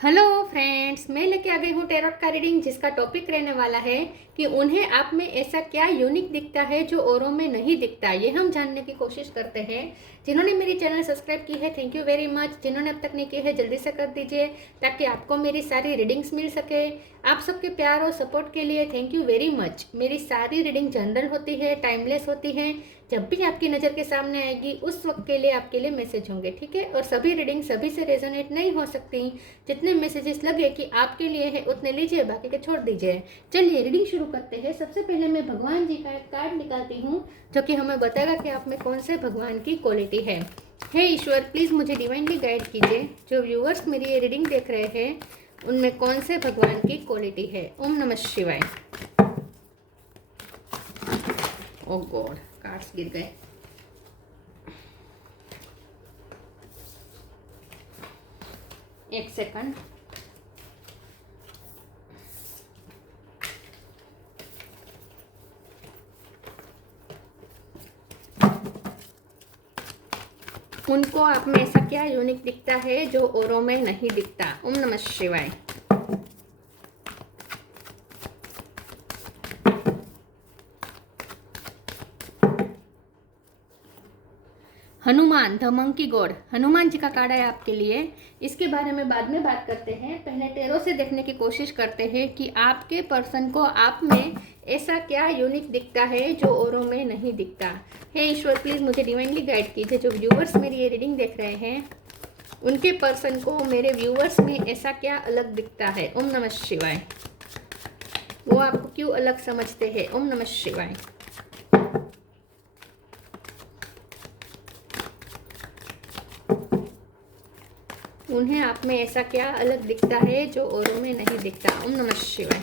Hello friends, मैं लेके आ गई हूँ टैरोट का रीडिंग, जिसका टॉपिक रहने वाला है कि उन्हें आप में ऐसा क्या यूनिक दिखता है जो औरों में नहीं दिखता। ये हम जानने की कोशिश करते हैं। जिन्होंने मेरी चैनल सब्सक्राइब की है, थैंक यू वेरी मच। जिन्होंने अब तक नहीं की है, जल्दी से कर दीजिए ताकि आपको मेरी सारी रीडिंग्स मिल सके। आप सबके प्यार और सपोर्ट के लिए थैंक यू वेरी मच। मेरी सारी रीडिंग जनरल होती है, टाइमलेस होती है। जब भी आपकी नज़र के सामने आएगी उस वक्त के लिए आपके लिए मैसेज होंगे, ठीक है। और सभी रीडिंग सभी से रेजोनेट नहीं हो सकती। जितने मैसेजेस लगे कि आपके लिए है उतने लीजिए, बाकी के छोड़ दीजिए। चलिए रीडिंग शुरू करते हैं। सबसे पहले मैं भगवान जी का एक कार्ड निकालती हूँ जो कि हमें बताएगा कि आप में कौन से भगवान की क्वालिटी है। हे ईश्वर, प्लीज़ मुझे डिवाइनली गाइड कीजिए। जो व्यूअर्स मेरी ये रीडिंग देख रहे हैं उनमें कौन से भगवान की क्वालिटी है। ओम नमः शिवाय। ओ गॉड, कार्ड्स गिर गए। एक सेकंड। उनको आप में ऐसा क्या यूनिक दिखता है जो औरों में नहीं दिखता। ओम नमः Shivaya. Hanuman, the monkey god, Hanuman ji का कार्ड है आपके लिए। इसके बारे में बाद में बात करते हैं। पहले टैरो से देखने की कोशिश करते हैं कि आपके पर्सन को आप में ऐसा क्या यूनिक दिखता है जो औरों में नहीं दिखता। हे ईश्वर, प्लीज़ मुझे डिवाइनली गाइड कीजिए। जो व्यूअर्स मेरी ये रीडिंग देख रहे हैं उनके पर्सन को मेरे व्यूअर्स में ऐसा क्या अलग दिखता है। ओम नमः शिवाय। वो आपको क्यों अलग समझते हैं। ओम नमः शिवाय। उन्हें आप में ऐसा क्या अलग दिखता है जो औरों में नहीं दिखता। ओम नमः शिवाय।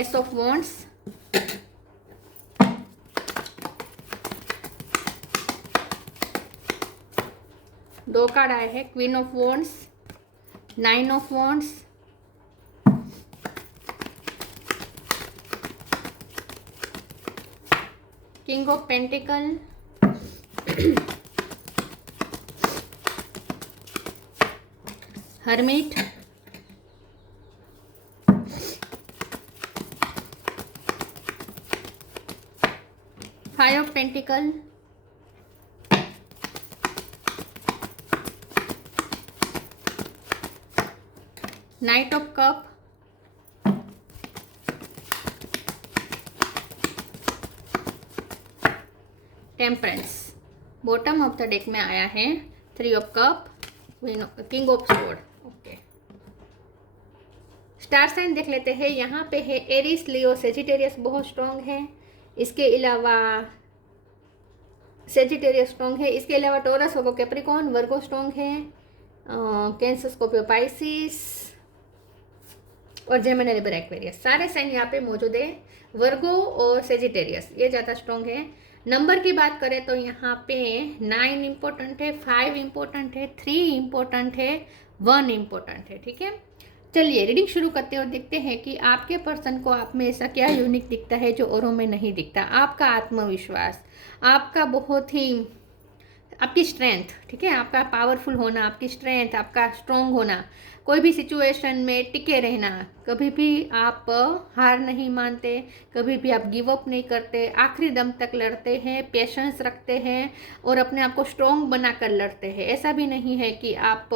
एस ऑफ वॉन्ड्स, दो कार्ड आए हैं। Queen of wands, nine of wands, king of pentacle, hermit, five of pentacle, knight of cup, temperance. Bottom of the deck में आया है three of cup, king of sword. Okay, star sign देख लेते हैं। यहाँ पे है एरिस, लियो, सेजिटेरियस बहुत स्ट्रॉन्ग है। इसके अलावा सेजिटेरियस स्ट्रॉन्ग है। इसके अलावा टोरस, होगो, कैप्रिकॉन, वर्गो स्ट्रॉन्ग है। कैंसर, स्कॉर्पियो, पाइसिस और जेमिनी, लिब्रा, एक्वेरियस, सारे साइन यहाँ पे मौजूद है। वर्गो और सेजिटेरियस ये ज़्यादा स्ट्रॉन्ग है। नंबर की बात करें तो यहाँ पे 9 इम्पोर्टेंट है, 5 इम्पोर्टेंट है, 3 इम्पोर्टेंट है, 1 इम्पोर्टेंट है, ठीक है। चलिए रीडिंग शुरू करते हैं और देखते हैं कि आपके पर्सन को आप में ऐसा क्या यूनिक दिखता है जो औरों में नहीं दिखता। आपका आत्मविश्वास, आपका बहुत ही आपकी स्ट्रेंथ, ठीक है, आपका पावरफुल होना, आपकी स्ट्रेंथ, आपका स्ट्रॉन्ग होना, कोई भी सिचुएशन में टिके रहना, कभी भी आप हार नहीं मानते, कभी भी आप गिव अप नहीं करते, आखिरी दम तक लड़ते हैं, पेशेंस रखते हैं और अपने आप को स्ट्रॉन्ग बनाकर लड़ते हैं। ऐसा भी नहीं है कि आप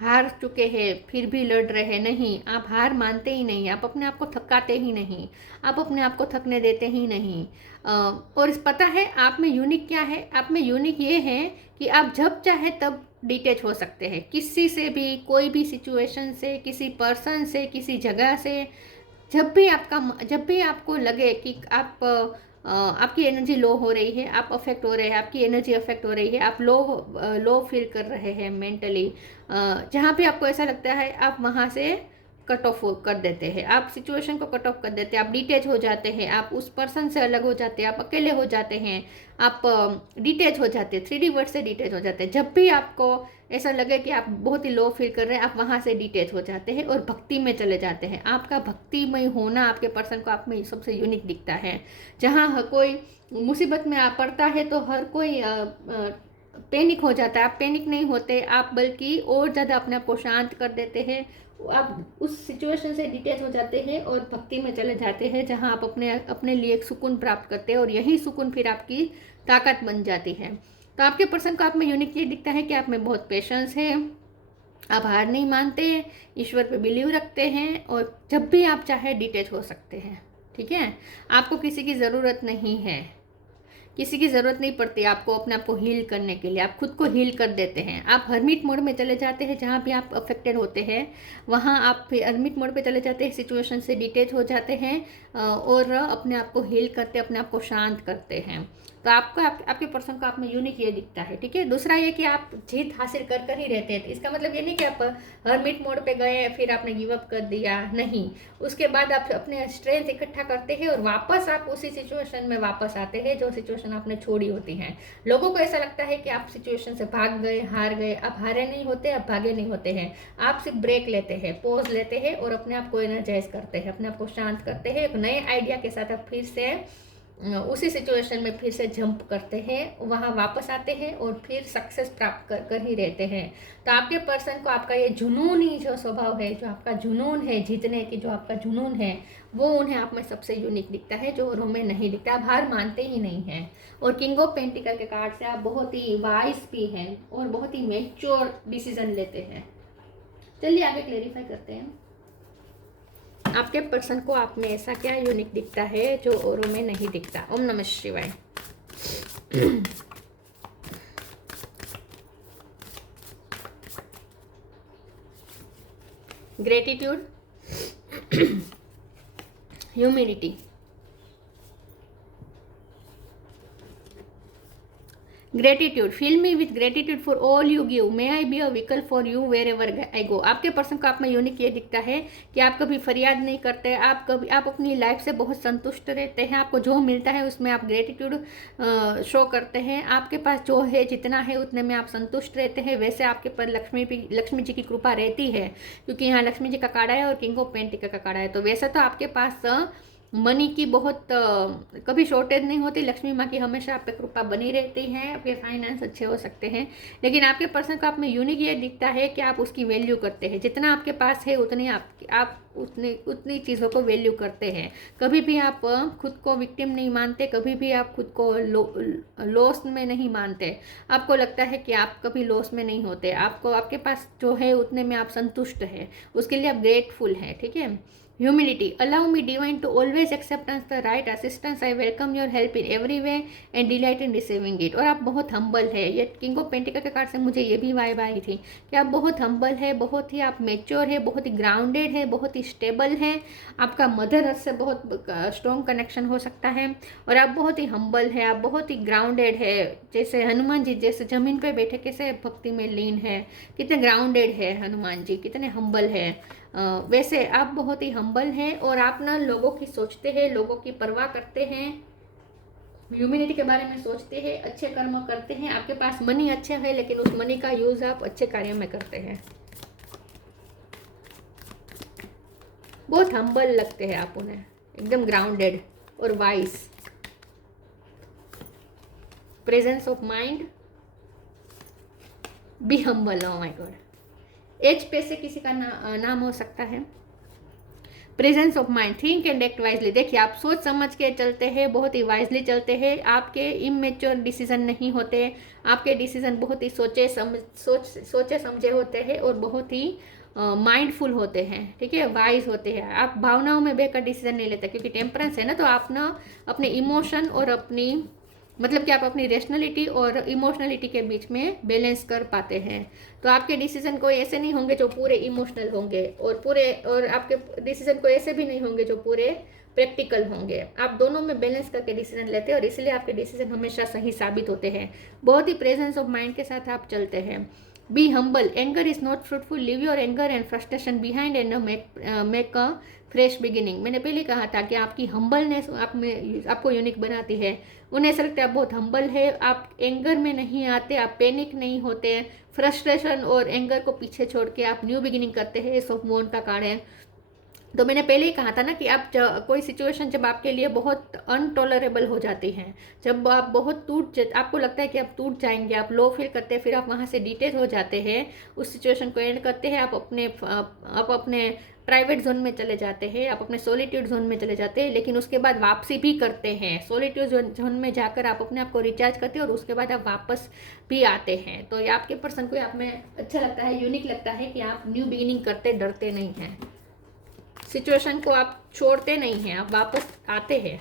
हार चुके हैं फिर भी लड़ रहे हैं, नहीं, आप हार मानते ही नहीं, आप अपने आप को थकाते ही नहीं, आप अपने आप को थकने देते ही नहीं। और इस पता है आप में यूनिक क्या है। आप में यूनिक ये है कि आप जब चाहे तब डिटैच हो सकते हैं किसी से भी, कोई भी सिचुएशन से, किसी पर्सन से, किसी जगह से। जब भी आपको लगे कि आपकी एनर्जी लो हो रही है, आप अफेक्ट हो रहे हैं, आपकी एनर्जी अफेक्ट हो रही है, आप लो फील कर रहे हैं मेंटली, जहाँ पे आपको ऐसा लगता है आप वहाँ से कट ऑफ कर देते हैं, आप सिचुएशन को कट ऑफ कर देते हैं, आप डिटैच हो जाते हैं, आप उस पर्सन से अलग हो जाते हैं, आप अकेले हो जाते हैं, आप डिटैच हो जाते हैं, 3D वर्ड से डिटैच हो जाते हैं। जब भी आपको ऐसा लगे कि आप बहुत ही लो फील कर रहे हैं, आप वहाँ से डिटैच हो जाते हैं और भक्ति में चले जाते हैं। आपका भक्तिमय होना आपके पर्सन को आप में सबसे यूनिक दिखता है। जहाँ हर कोई मुसीबत में आ पड़ता है तो हर कोई पैनिक हो जाता है। आप पैनिक नहीं होते, आप बल्कि और ज़्यादा अपने आप को शांत कर देते हैं। आप उस सिचुएशन से डिटैच हो जाते हैं और भक्ति में चले जाते हैं, जहां आप अपने अपने लिए एक सुकून प्राप्त करते हैं और यही सुकून फिर आपकी ताकत बन जाती है। तो आपके पर्सन को आप में यूनिक ये दिखता है कि आप में बहुत पेशेंस है, आप हार नहीं मानते, ईश्वर पे बिलीव रखते हैं और जब भी आप चाहे डिटैच हो सकते हैं। ठीक है, आपको किसी की ज़रूरत नहीं है, किसी की ज़रूरत नहीं पड़ती आपको अपने आप को हील करने के लिए। आप खुद को हील कर देते हैं। आप हर्मिट मोड में चले जाते हैं, जहाँ भी आप अफेक्टेड होते हैं वहाँ आप हर्मिट मोड पे चले जाते हैं, सिचुएशन से डिटेच हो जाते हैं और अपने आप को हील करते, अपने आप को शांत करते हैं। तो आपको आपके पर्सन को आप में यूनिक ये दिखता है। ठीक है, दूसरा ये कि आप जीत हासिल कर ही रहते हैं। इसका मतलब ये नहीं कि आप हर्मिट मोड पे गए फिर आपने गिव अप कर दिया, नहीं। उसके बाद आप अपने स्ट्रेंथ इकट्ठा करते हैं और वापस आप उसी सिचुएशन में वापस आते हैं जो सिचुएशन आपने छोड़ी होती है। लोगों को ऐसा लगता है कि आप सिचुएशन से भाग गए, हार गए। आप हारे नहीं होते, आप भागे नहीं होते हैं। आप सिर्फ ब्रेक लेते हैं, पॉज लेते हैं और अपने आप को एनर्जाइज करते हैं, अपने आप को शांत करते हैं। एक नए आइडिया के साथ आप फिर से उसी सिचुएशन में फिर से जंप करते हैं, वहाँ वापस आते हैं और फिर सक्सेस प्राप्त कर ही रहते हैं। तो आपके पर्सन को आपका ये जुनूनी जो स्वभाव है, जो आपका जुनून है जीतने की, जो आपका जुनून है, वो उन्हें आप में सबसे यूनिक दिखता है, जो औरों में नहीं दिखता। आप हार मानते ही नहीं हैं। और किंग ऑफ पेंटिकल के कार्ड से आप बहुत ही वाइस भी हैं और बहुत ही मैच्योर डिसीजन लेते हैं। चलिए आगे क्लेरिफाई करते हैं, आपके पर्सन को आप में ऐसा क्या यूनिक दिखता है जो औरों में नहीं दिखता। ओम नमः Shivaya. Gratitude, humility, gratitude, fill me with gratitude for all you give, may I be a vehicle for you wherever I go. आपके पर्सन को आप में यूनिक ये दिखता है कि आप कभी फरियाद नहीं करते, आप अपनी लाइफ से बहुत संतुष्ट रहते हैं। आपको जो मिलता है उसमें आप ग्रेटिट्यूड शो करते हैं। आपके पास जो है जितना है उतने में आप संतुष्ट रहते हैं। वैसे आपके पर लक्ष्मी जी की कृपा रहती है, क्योंकि यहाँ लक्ष्मी जी का कार्ड है और किंग ऑफ पेंटिकल का कार्ड है। तो वैसे तो आपके पास मनी की बहुत कभी शॉर्टेज नहीं होती। लक्ष्मी माँ की हमेशा आप पे कृपा बनी रहती है, आपके फाइनेंस अच्छे हो सकते हैं। लेकिन आपके पर्सन को आप में यूनिक ये दिखता है कि आप उसकी वैल्यू करते हैं। जितना आपके पास है उतनी आप उतनी चीज़ों को वैल्यू करते हैं। कभी भी आप खुद को विक्टिम नहीं मानते, कभी भी आप खुद को लॉस में नहीं मानते। आपको लगता है कि आप कभी लॉस में नहीं होते। आपके पास जो है उतने में आप संतुष्ट है, उसके लिए आप ग्रेटफुल हैं। ठीक है, Humility, allow me divine to always acceptance the right assistance, I welcome your help in every way and delight in receiving it। और आप बहुत हम्बल है। ये किंग ऑफ पेंटिकल के कार्ड से मुझे ये भी वाइब आई थी कि आप बहुत हम्बल है, बहुत ही आप मेच्योर है, बहुत ही ग्राउंडेड है, बहुत ही स्टेबल है। आपका मदर अर्थ से बहुत स्ट्रॉन्ग कनेक्शन हो सकता है और आप बहुत ही हम्बल है, आप बहुत ही ग्राउंडेड है। जैसे हनुमान जी जैसे जमीन पे बैठे कैसे भक्ति में लीन है, कितने ग्राउंडेड है हनुमान जी, कितने हम्बल है। वैसे आप बहुत ही हम्बल हैं और आप ना लोगों की सोचते हैं, लोगों की परवाह करते हैं, ह्यूमैनिटी के बारे में सोचते हैं, अच्छे कर्म करते हैं। आपके पास मनी अच्छा है लेकिन उस मनी का यूज आप अच्छे कार्य में करते हैं। बहुत हम्बल लगते हैं आप उन्हें, एकदम ग्राउंडेड और wise. Presence of mind, be humble. Oh my God, H पे से किसी का नाम हो सकता है। Presence of mind, think and act wisely. देखिए आप सोच समझ के चलते हैं, बहुत ही वाइजली चलते हैं। आपके इमेच्योर डिसीजन नहीं होते, आपके डिसीजन बहुत ही सोचे समझे होते हैं और बहुत ही माइंडफुल होते हैं। ठीक है, वाइज होते हैं। आप भावनाओं में बहकर डिसीजन नहीं लेते, क्योंकि टेम्परेंस है ना, तो आप ना अपने इमोशन और अपनी मतलब कि आप अपनी रैशनैलिटी और इमोशनलिटी के बीच में बैलेंस कर पाते हैं। तो आपके डिसीजन कोई ऐसे नहीं होंगे जो पूरे इमोशनल होंगे और आपके डिसीजन कोई ऐसे भी नहीं होंगे जो पूरे प्रैक्टिकल होंगे। आप दोनों में बैलेंस करके डिसीजन लेते हैं और इसलिए आपके डिसीजन हमेशा सही साबित होते हैं। बहुत ही प्रेजेंस ऑफ माइंड के साथ आप चलते हैं। Be humble, anger is not fruitful, leave your anger and frustration behind and make a fresh beginning. मैंने पहले कहा था कि आपकी हम्बलनेस आपको यूनिक बनाती है। उन्हें ऐसा लगता है आप बहुत हम्बल है, आप एंगर में नहीं आते, आप पैनिक नहीं होते, फ्रस्ट्रेशन और एंगर को पीछे छोड़ के आप न्यू बिगिनिंग करते हैं। सो मून का कार्ड है। तो मैंने पहले ही कहा था ना कि आप कोई सिचुएशन जब आपके लिए बहुत अनटॉलरेबल हो जाती है, जब आप बहुत आपको लगता है कि आप टूट जाएंगे, आप लो फील करते हैं, फिर आप वहाँ से डिटेच हो जाते हैं, उस सिचुएशन को एंड करते हैं, आप अपने प्राइवेट जोन में चले जाते हैं, आप अपने सोलिट्यूड जोन में चले जाते हैं, लेकिन उसके बाद वापसी भी करते हैं। सोलिट्यूड जोन में जाकर आप अपने आप को रिचार्ज करते हैं और उसके बाद आप वापस भी आते हैं। तो ये आपके पर्सन को आप में अच्छा लगता है, यूनिक लगता है कि आप न्यू बिगिनिंग करते डरते नहीं हैं, सिचुएशन को आप छोड़ते नहीं हैं, आप वापस आते हैं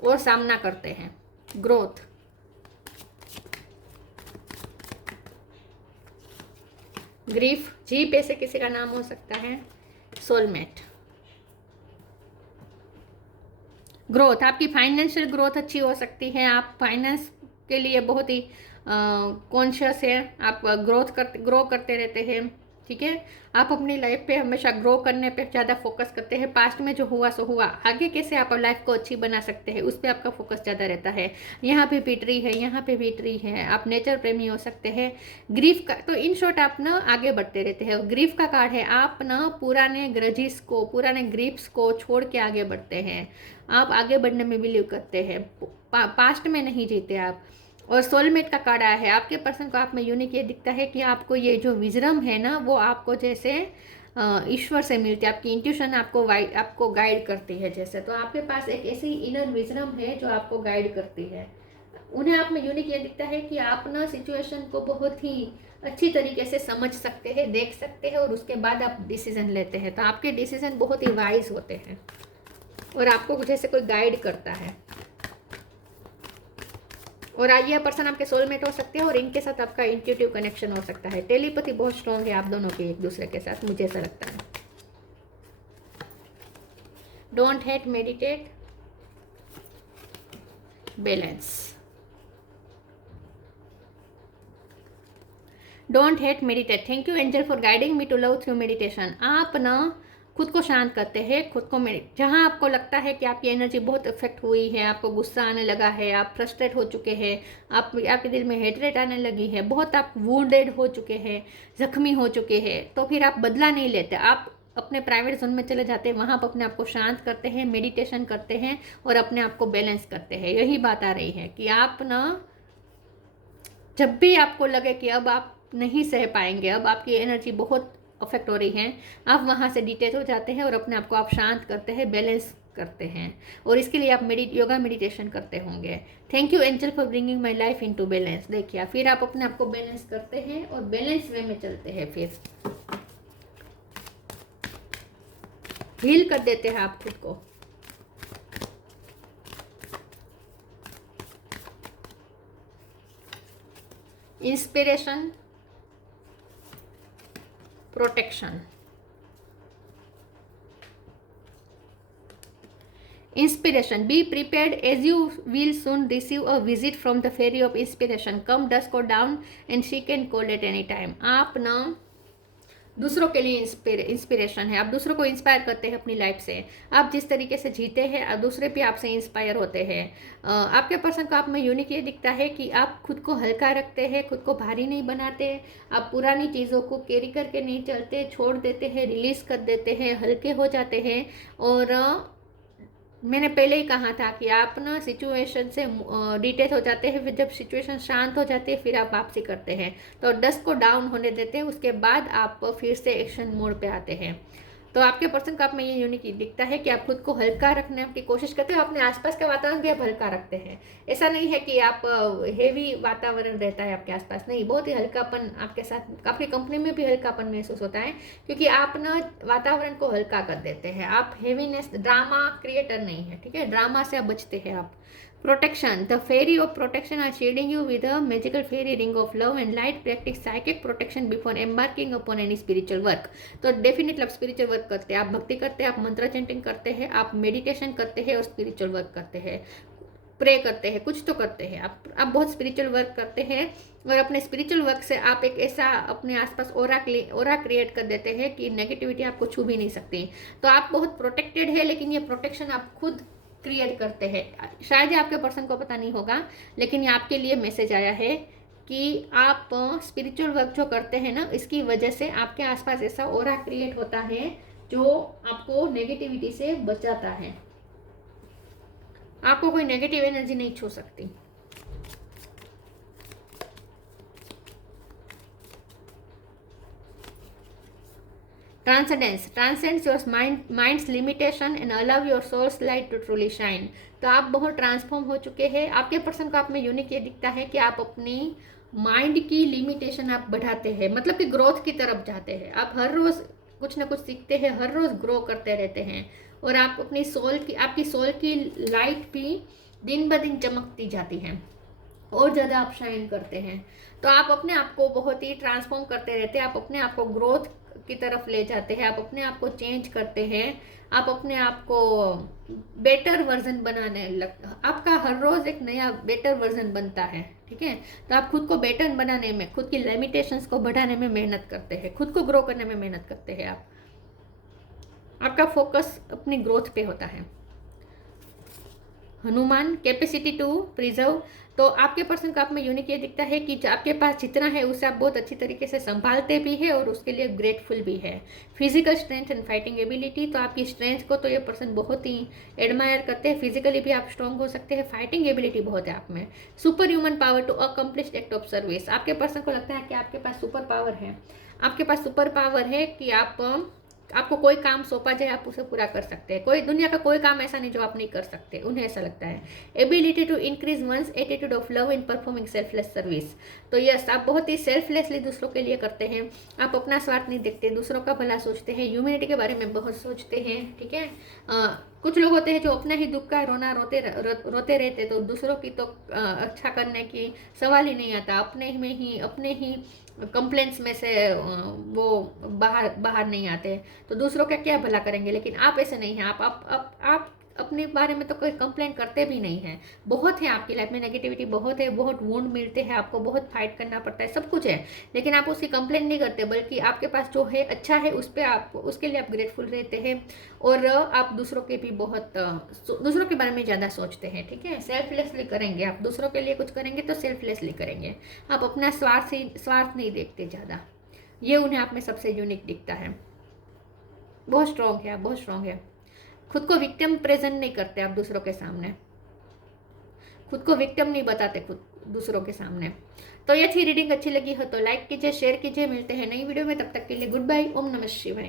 और सामना करते हैं। ग्रोथ, ग्रीफ, जी पे से किसी का नाम हो सकता है। सोलमेट, ग्रोथ, आपकी फाइनेंशियल ग्रोथ अच्छी हो सकती है, आप फाइनेंस के लिए बहुत ही कॉन्शियस है, आप ग्रो करते रहते हैं, ठीक है। आप अपनी लाइफ पे हमेशा ग्रो करने पे ज़्यादा फोकस करते हैं, पास्ट में जो हुआ सो हुआ, आगे कैसे आप लाइफ को अच्छी बना सकते हैं उस पर आपका फोकस ज़्यादा रहता है। यहाँ पे भी ट्री है, यहाँ पे भी ट्री है, आप नेचर प्रेमी हो सकते हैं। ग्रीफ का तो इन शॉर्ट आप ना आगे बढ़ते रहते हैं। ग्रीफ का कार्ड है, आप ना पुराने ग्रजिस को, पुराने ग्रीफ्स को छोड़ के आगे बढ़ते हैं, आप आगे बढ़ने में बिलीव करते हैं, पास्ट में नहीं जीते आप। और सोलमेट का कार्ड आया है, आपके पर्सन को आप में यूनिक ये दिखता है कि आपको ये जो विजडम है ना, वो आपको जैसे ईश्वर से मिलती है, आपकी इंट्यूशन आपको गाइड करती है जैसे। तो आपके पास एक ऐसी इनर विजडम है जो आपको गाइड करती है। उन्हें आप में यूनिक ये दिखता है कि आप ना सिचुएशन को बहुत ही अच्छी तरीके से समझ सकते हैं, देख सकते हैं और उसके बाद आप डिसीजन लेते हैं। तो आपके डिसीजन बहुत ही वाइज होते हैं और आपको जैसे कोई गाइड करता है। और ये पर्सन आपके सोलमेट हो सकते हैं और इनके साथ आपका इंट्यूटिव कनेक्शन हो सकता है। टेलीपैथी बहुत स्ट्रॉन्ग है आप दोनों की एक दूसरे के साथ, मुझे ऐसा लगता है। Don't hate, meditate, balance. Don't hate, meditate. Thank you angel for guiding me to love through meditation. आप ना खुद को शांत करते हैं, खुद को जहाँ आपको लगता है कि आपकी एनर्जी बहुत इफेक्ट हुई है, आपको गुस्सा आने लगा है, आप फ्रस्ट्रेट हो चुके हैं, आपके दिल में हेटरेट आने लगी है, बहुत आप वुंडेड हो चुके हैं, जख्मी हो चुके हैं, तो फिर आप बदला नहीं लेते, आप अपने प्राइवेट जोन में चले जाते हैं, वहाँ पर अपने आप को शांत करते हैं, मेडिटेशन करते हैं और अपने आप को बैलेंस करते हैं। यही बात आ रही है कि आप ना जब भी आपको लगे कि अब आप नहीं सह पाएंगे, अब आपकी एनर्जी बहुत अफेक्ट हो रही है, आप वहाँ से डिटेच हो जाते हैं और अपने आप को आप शांत करते हैं, बैलेंस करते हैं। और इसके लिए आप योगा मेडिटेशन करते होंगे। Thank you angel for bringing my life into balance. देखिए फिर आप अपने आप को बैलेंस करते हैं और बैलेंस वे में चलते हैं, फिर हील कर देते हैं आप खुद को। Inspiration, protection. Inspiration, be prepared as you will soon receive a visit from the fairy of inspiration. Come dusk or dawn and she can call at any time. आप ना दूसरों के लिए इंस्पिरेशन है, आप दूसरों को इंस्पायर करते हैं अपनी लाइफ से। आप जिस तरीके से जीते हैं दूसरे भी आपसे इंस्पायर होते हैं। आपके पर्सन को आप में यूनिक ये दिखता है कि आप खुद को हल्का रखते हैं, खुद को भारी नहीं बनाते, आप पुरानी चीज़ों को कैरी करके नहीं चलते, छोड़ देते हैं, रिलीज कर देते हैं, हल्के हो जाते हैं। और मैंने पहले ही कहा था कि आप ना सिचुएशन से डिटेच हो जाते हैं, फिर जब सिचुएशन शांत हो जाती है फिर आप वापसी करते हैं, तो डस्ट को डाउन होने देते हैं, उसके बाद आप फिर से एक्शन मोड पे आते हैं। तो आपके पर्सन को आप में ये यूनिक दिखता है कि आप खुद को हल्का रखने की कोशिश करते हो, अपने आसपास का वातावरण भी आप हल्का रखते हैं। ऐसा नहीं है कि आप हेवी वातावरण रहता है आपके आसपास, नहीं, बहुत ही हल्कापन आपके साथ, आपकी कंपनी में भी हल्कापन महसूस होता है, क्योंकि आप ना वातावरण को हल्का कर देते हैं। आप हेवीनेस, ड्रामा क्रिएटर नहीं है, ठीक है, ड्रामा से आप बचते हैं आप। Protection, the fairy of protection are shielding you with a magical fairy ring of love and light. Practice psychic protection before embarking upon any spiritual work. तो डेफिनेटली आप स्पिरिचुअल वर्क करते हैं, आप भक्ति करते हैं, आप मंत्र चैंटिंग करते हैं, आप मेडिटेशन करते हैं और स्पिरिचुअल वर्क करते हैं, प्रे करते हैं, कुछ तो करते हैं आप बहुत स्पिरिचुअल वर्क करते हैं। और अपने स्पिरिचुअल वर्क से आप एक ऐसा अपने आसपास ओरा क्रिएट कर देते हैं कि नेगेटिविटी आपको छू भी नहीं सकती। तो आप बहुत प्रोटेक्टेड है, लेकिन ये प्रोटेक्शन आप खुद क्रिएट करते हैं। शायद ये आपके पर्सन को पता नहीं होगा, लेकिन ये आपके लिए मैसेज आया है कि आप स्पिरिचुअल वर्क जो करते हैं ना, इसकी वजह से आपके आसपास ऐसा ओरा क्रिएट होता है जो आपको नेगेटिविटी से बचाता है। आपको कोई नेगेटिव एनर्जी नहीं छू सकती। transcends your mind's limitation and allow your soul's light to truly shine। तो आप बहुत ट्रांसफॉर्म हो चुके हैं। आपके पर्सन को आप में यूनिक ये दिखता है कि आप अपनी माइंड की लिमिटेशन आप बढ़ाते हैं, मतलब कि ग्रोथ की तरफ जाते हैं। आप हर रोज कुछ ना कुछ सीखते हैं, हर रोज ग्रो करते रहते हैं, और आप अपनी आपकी सोल की लाइट भी दिन ब दिन चमकती जाती है और ज़्यादा आप शाइन करते हैं। तो आप अपने आप को बहुत ही ट्रांसफॉर्म करते रहते हैं, आप अपने आप को ग्रोथ की तरफ ले जाते हैं, आप अपने आप को चेंज करते हैं, आप अपने आप को बेटर वर्जन बनाने आपका हर रोज एक नया बेटर वर्जन बनता है। ठीक है, तो आप खुद को बेटर बनाने में, खुद की लिमिटेशंस को बढ़ाने में मेहनत करते हैं, खुद को ग्रो करने में मेहनत करते हैं। आपका फोकस अपनी ग्रोथ पे होता है। Hanuman, capacity to preserve. तो आपके पर्सन का आप में यूनिक ये दिखता है कि आपके पास जितना है उसे आप बहुत अच्छी तरीके से संभालते भी है और उसके लिए ग्रेटफुल भी है। Physical strength and fighting ability. तो आपकी स्ट्रेंथ को तो ये पर्सन बहुत ही एडमायर करते हैं। फिजिकली भी आप स्ट्रॉन्ग हो सकते हैं, फाइटिंग एबिलिटी बहुत है आप में। Super human power to accomplish act of service. आपके पर्सन को लगता है कि आपके पास सुपर पावर है, आपके पास सुपर पावर है कि आपको कोई काम सौंपा जाए आप उसे पूरा कर सकते हैं। कोई दुनिया का कोई काम ऐसा नहीं जो आप नहीं कर सकते, उन्हें ऐसा लगता है। Ability to increase one's attitude of love in performing selfless service. तो यस, आप बहुत ही सेल्फलेसली दूसरों के लिए करते हैं। आप अपना स्वार्थ नहीं देखते, दूसरों का भला सोचते हैं, ह्यूमैनिटी के बारे में बहुत सोचते हैं। ठीक है, कुछ लोग होते हैं जो अपना ही दुख का रोना रोते रहते, तो दूसरों की तो अच्छा करने की सवाल ही नहीं आता। अपने ही कंप्लेंट्स में से वो बाहर नहीं आते, तो दूसरों का क्या भला करेंगे। लेकिन आप ऐसे नहीं हैं। आप अपने बारे में तो कोई कंप्लेंट करते भी नहीं है। बहुत है आपकी लाइफ में नेगेटिविटी, बहुत है, बहुत वुंड मिलते हैं आपको, बहुत फाइट करना पड़ता है, सब कुछ है, लेकिन आप उसकी कंप्लेंट नहीं करते, बल्कि आपके पास जो है अच्छा है उस पर आप उसके लिए आप ग्रेटफुल रहते हैं। और आप दूसरों के भी बहुत दूसरों के बारे में ज़्यादा सोचते हैं। ठीक है, सेल्फलेसली करेंगे आप, दूसरों के लिए कुछ करेंगे तो सेल्फलेसली करेंगे। आप अपना स्वार्थ नहीं देखते ज़्यादा। ये उन्हें आप में सबसे यूनिक दिखता है। बहुत स्ट्रॉन्ग है आप, बहुत स्ट्रॉन्ग है। खुद को विक्टिम प्रेजेंट नहीं करते आप दूसरों के सामने, खुद को विक्टिम नहीं बताते खुद दूसरों के सामने। तो ये थी रीडिंग। अच्छी लगी हो तो लाइक कीजिए, शेयर कीजिए। मिलते हैं नई वीडियो में, तब तक के लिए गुड बाय। ओम नमः शिवाय।